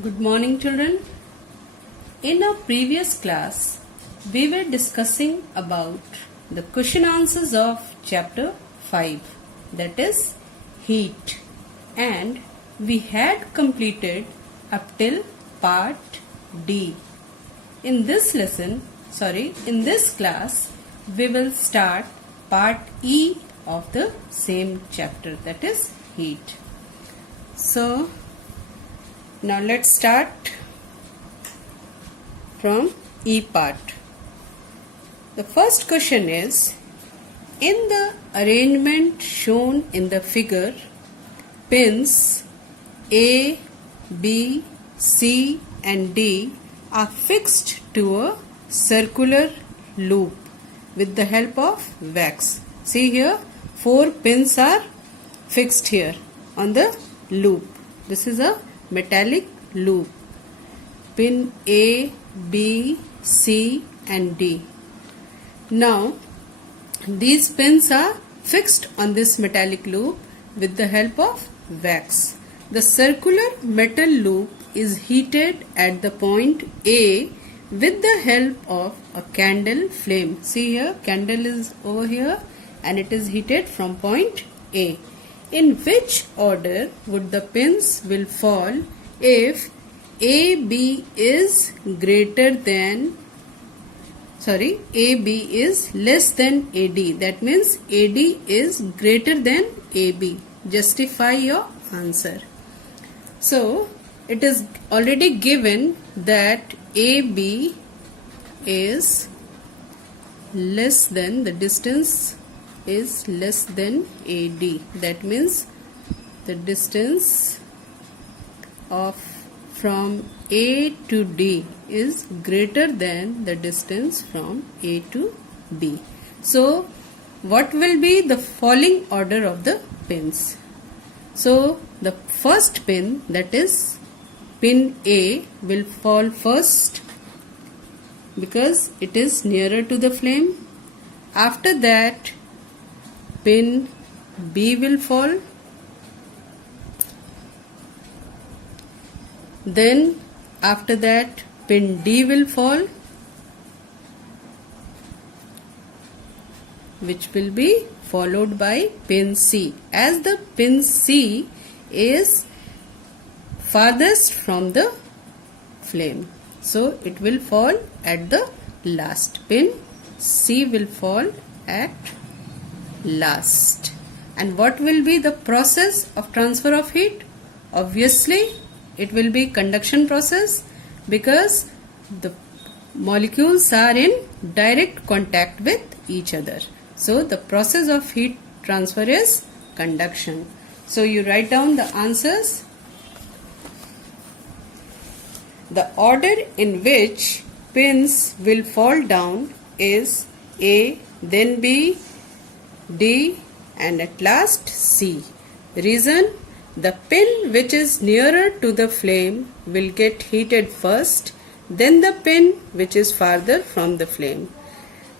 Good morning, children. In our previous class, we were discussing about the question answers of chapter 5, that is heat, and we had completed up till part D. In this class, we will start part E of the same chapter, that is heat. So, now let's start from E part. The first question is, in the arrangement shown in the figure, pins A, B, C and D are fixed to a circular loop with the help of wax. See here, 4 pins are fixed here on the loop. This is a metallic loop. Pin A, B, C and D. Now these pins are fixed on this metallic loop with the help of wax. The circular metal loop is heated at the point A with the help of a candle flame. See here, candle is over here and it is heated from point A. In which order would the pins will fall if AB is less than AD? That means AD is greater than AB. Justify your answer. So, it is already given that AB is less than, the distance is less than AD. That means the distance from A to D is greater than the distance from A to B. So, what will be the falling order of the pins? So, the first pin, that is pin A, will fall first because it is nearer to the flame. After that, pin B will fall. Then after that, pin D will fall, which will be followed by pin C, as the pin C is farthest from the flame. So it will fall at the last. Pin C will fall at last. And what will be the process of transfer of heat? Obviously, it will be conduction process because the molecules are in direct contact with each other. So the process of heat transfer is conduction. So you write down the answers. The order in which pins will fall down is A, then B, D and at last C. Reason: the pin which is nearer to the flame will get heated first, then the pin which is farther from the flame.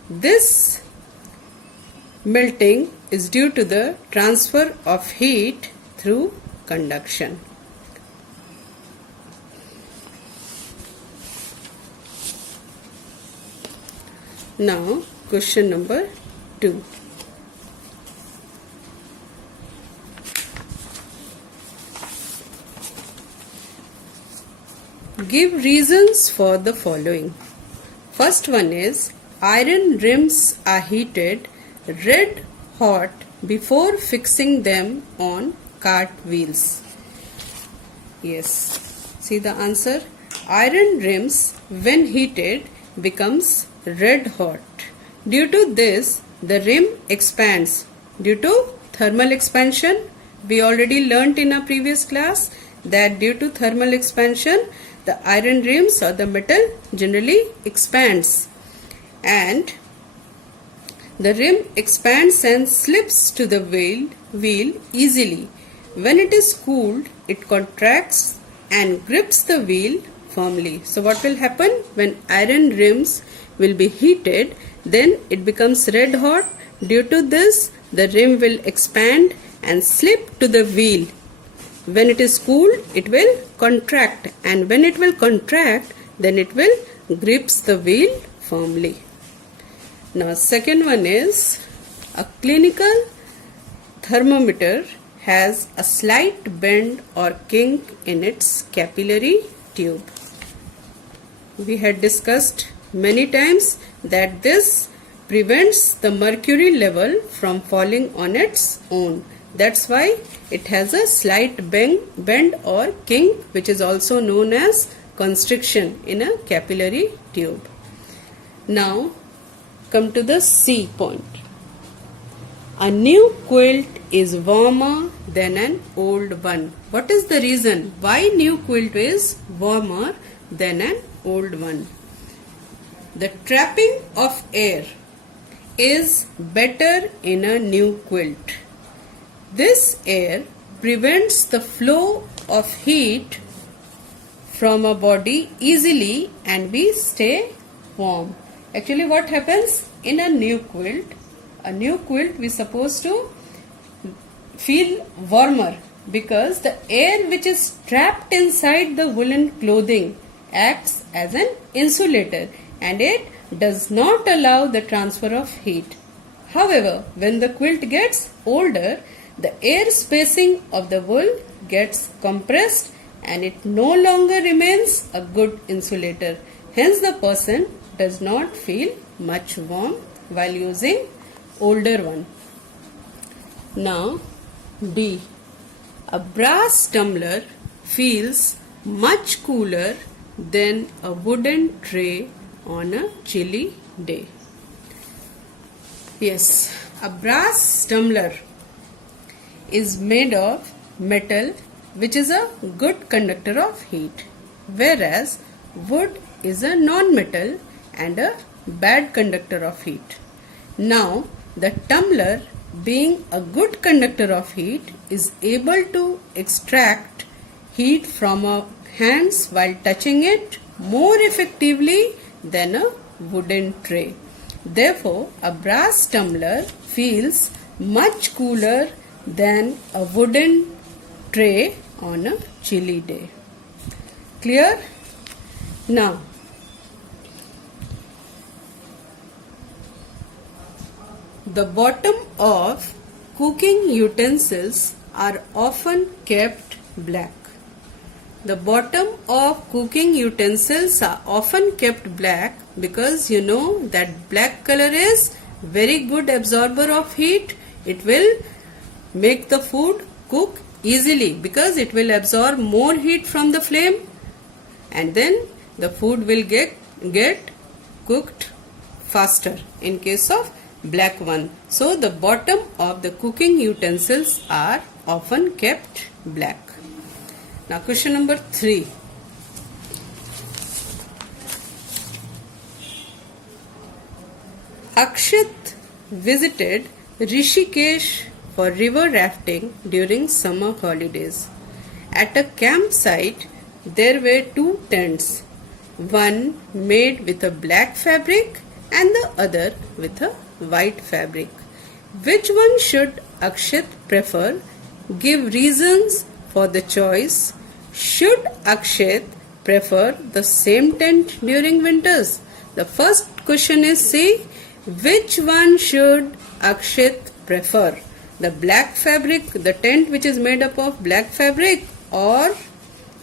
This melting is due to the transfer of heat through conduction. Now, question number 2. Give reasons for the following. First one is, iron rims are heated red hot before fixing them on cart wheels. Yes, see the answer. Iron rims when heated becomes red hot. Due to this, the rim expands. Due to thermal expansion, we already learnt in our previous class that due to thermal expansion, the iron rims or the metal generally expands, and the rim expands and slips to the wheel easily. When it is cooled, it contracts and grips the wheel firmly. So what will happen when iron rims will be heated? Then it becomes red hot. Due to this, the rim will expand and slip to the wheel when it is cool, it will contract, and when it will contract, then it will grips the wheel firmly. Now second one is, a clinical thermometer has a slight bend or kink in its capillary tube. We had discussed many times that this prevents the mercury level from falling on its own. That's why it has a slight bend or kink, which is also known as constriction in a capillary tube. Now come to the C point. A new quilt is warmer than an old one. What is the reason why new quilt is warmer than an old one? The trapping of air is better in a new quilt. This air prevents the flow of heat from a body easily and we stay warm. Actually, what happens in a new quilt? A new quilt we supposed to feel warmer because the air which is trapped inside the woolen clothing acts as an insulator and it does not allow the transfer of heat. However, when the quilt gets older, the air spacing of the wool gets compressed and it no longer remains a good insulator. Hence, the person does not feel much warm while using older one. Now D. A brass tumbler feels much cooler than a wooden tray on a chilly day. Yes, a brass tumbler is made of metal which is a good conductor of heat, whereas wood is a non-metal and a bad conductor of heat. Now, the tumbler, being a good conductor of heat, is able to extract heat from our hands while touching it more effectively than a wooden tray. Therefore, a brass tumbler feels much cooler than a wooden tray on a chilly day. Clear? Now, the bottom of cooking utensils are often kept black. The bottom of cooking utensils are often kept black because you know that black color is very good absorber of heat. It will make the food cook easily because it will absorb more heat from the flame and then the food will get cooked faster in case of black one. So the bottom of the cooking utensils are often kept black. Now question number 3. Akshit visited Rishikesh for river rafting during summer holidays. At a campsite, there were 2 tents, one made with a black fabric and the other with a white fabric. Which one should Akshit prefer? Give reasons for the choice. Should Akshit prefer the same tent during winters? The first question is, say, which one should Akshit prefer? The black fabric, the tent which is made up of black fabric, or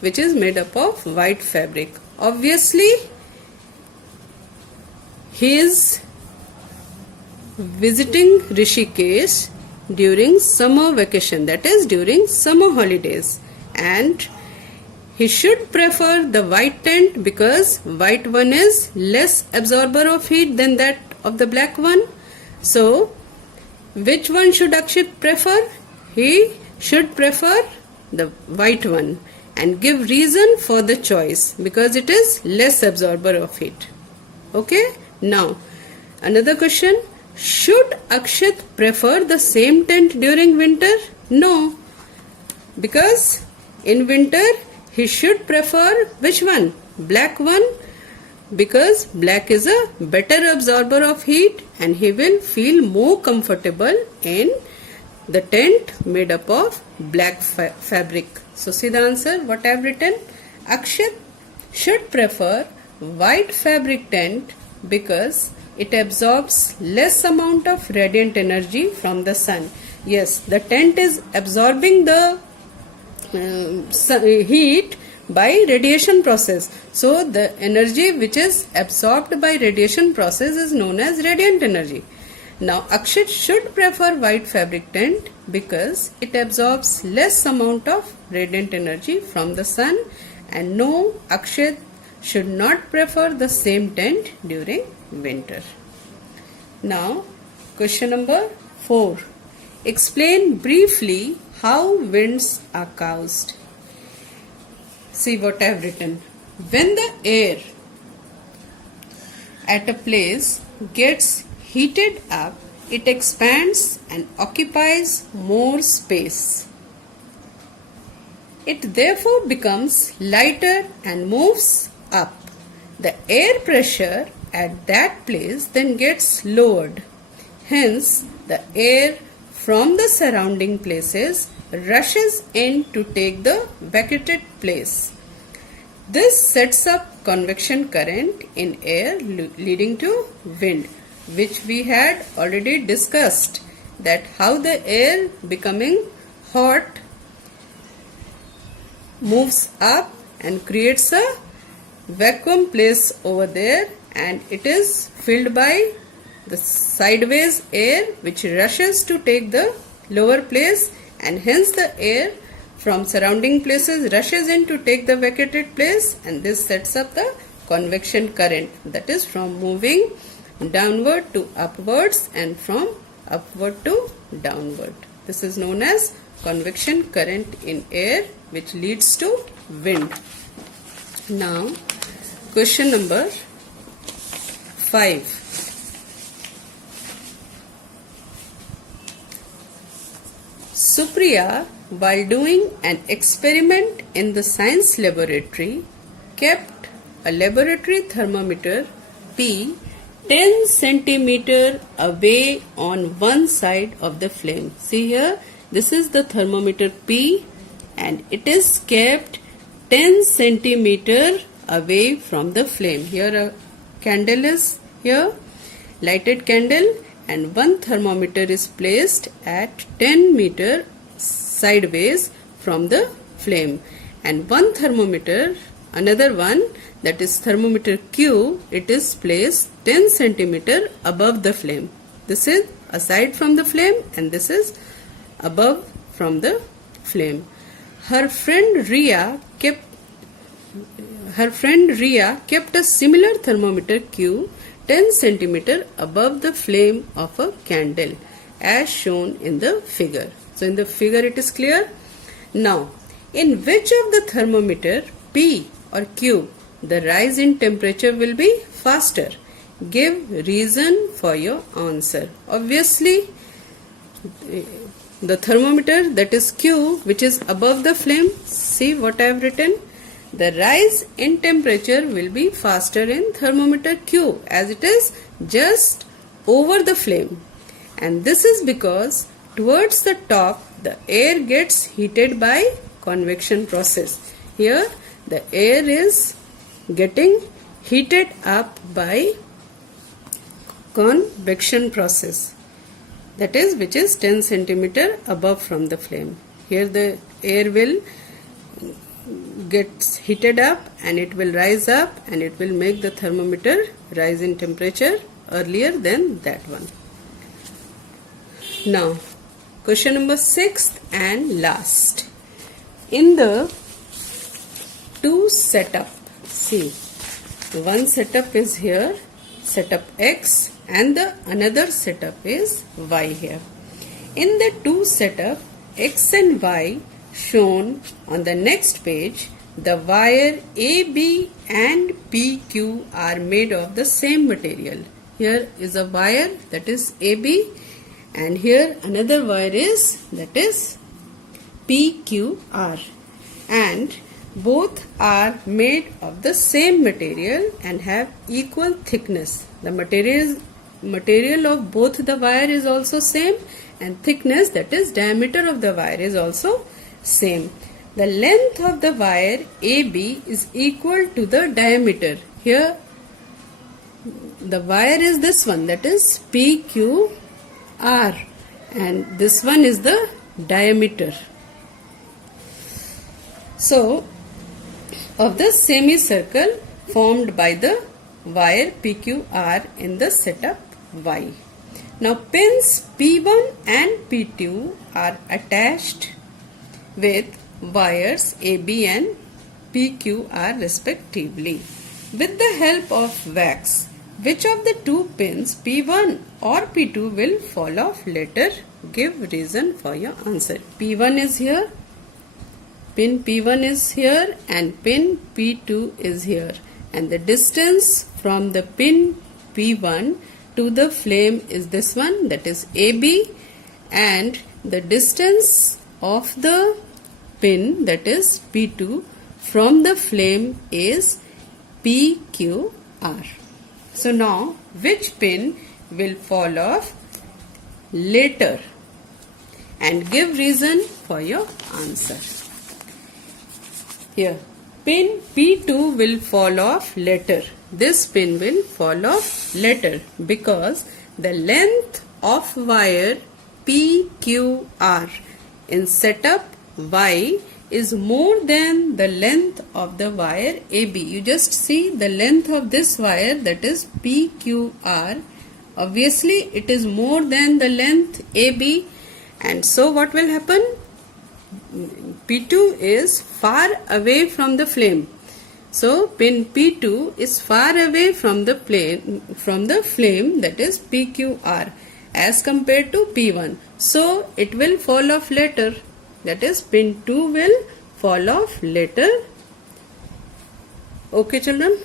which is made up of white fabric? Obviously, he is visiting Rishikesh during summer vacation, that is during summer holidays, and he should prefer the white tent because white one is less absorber of heat than that of the black one. So, which one should Akshit prefer? He should prefer the white one and give reason for the choice because it is less absorber of heat. Okay? Now, another question. Should Akshit prefer the same tent during winter? No. Because in winter, he should prefer which one? Black one. Because black is a better absorber of heat and he will feel more comfortable in the tent made up of black fabric. So see the answer what I have written. Akshat should prefer white fabric tent because it absorbs less amount of radiant energy from the sun. Yes, the tent is absorbing the heat by radiation process. So the energy which is absorbed by radiation process is known as radiant energy. Now Akshat should prefer white fabric tent because it absorbs less amount of radiant energy from the sun, and no, Akshat should not prefer the same tent during winter. Now question number 4. Explain briefly how winds are caused. See what I have written. When the air at a place gets heated up, it expands and occupies more space. It therefore becomes lighter and moves up. The air pressure at that place then gets lowered. Hence, the air from the surrounding places rushes in to take the vacated place. This sets up convection current in air leading to wind, which we had already discussed, that how the air becoming hot moves up and creates a vacuum place over there, and it is filled by the sideways air which rushes to take the lower place, and hence the air from surrounding places rushes in to take the vacated place, and this sets up the convection current, that is from moving downward to upwards and from upward to downward. This is known as convection current in air, which leads to wind. Now question number 5. Supriya, while doing an experiment in the science laboratory, kept a laboratory thermometer P 10 centimeter away on one side of the flame. See here, this is the thermometer P and it is kept 10 centimeter away from the flame. Here a candle is here, lighted candle, and one thermometer is placed at 10 meter sideways from the flame, and one thermometer, another one, that is thermometer Q, it is placed 10 centimeter above the flame. This is aside from the flame and this is above from the flame. Her friend Ria kept a similar thermometer Q 10 centimeter above the flame of a candle as shown in the figure. So in the figure it is clear. Now, in which of the thermometer P or Q the rise in temperature will be faster? Give reason for your answer. Obviously, the thermometer, that is Q, which is above the flame, see what I have written. The rise in temperature will be faster in thermometer Q as it is just over the flame. And this is because towards the top the air gets heated by convection process. Here the air is getting heated up by convection process, that is which is 10 centimeter above from the flame. Here the air will gets heated up and it will rise up and it will make the thermometer rise in temperature earlier than that one. Now question number 6 and last. In the two setup, see, one setup is here, setup X, and the another setup is Y here. In the two setup X and Y shown on the next page, the wire AB and PQ are made of the same material. Here is a wire, that is AB, and here another wire is, that is PQR, and both are made of the same material and have equal thickness. The material of both the wire is also same, and thickness, that is diameter of the wire, is also same. The length of the wire AB is equal to the diameter. Here the wire is this one, that is PQR, and this one is the diameter. So of the semicircle formed by the wire PQR in the setup Y. Now pins P1 and P2 are attached with wires AB and PQR respectively. With the help of wax, which of the two pins P1 or P2 will fall off later? Give reason for your answer. P1 is here, pin P1 is here, and pin P2 is here, and the distance from the pin P1 to the flame is this one, that is AB, and the distance of the pin, that is P2, from the flame is PQR. So now which pin will fall off later? And give reason for your answer. Here, pin P2 will fall off later. This pin will fall off later because the length of wire PQR in setup Y is more than the length of the wire AB. You just see the length of this wire, that is PQR. Obviously, it is more than the length AB, and so what will happen? P2 is far away from the flame. So pin P2 is far away from the flame, that is PQR, as compared to P1. So it will fall off later. That is pin 2 will fall off later. Okay children.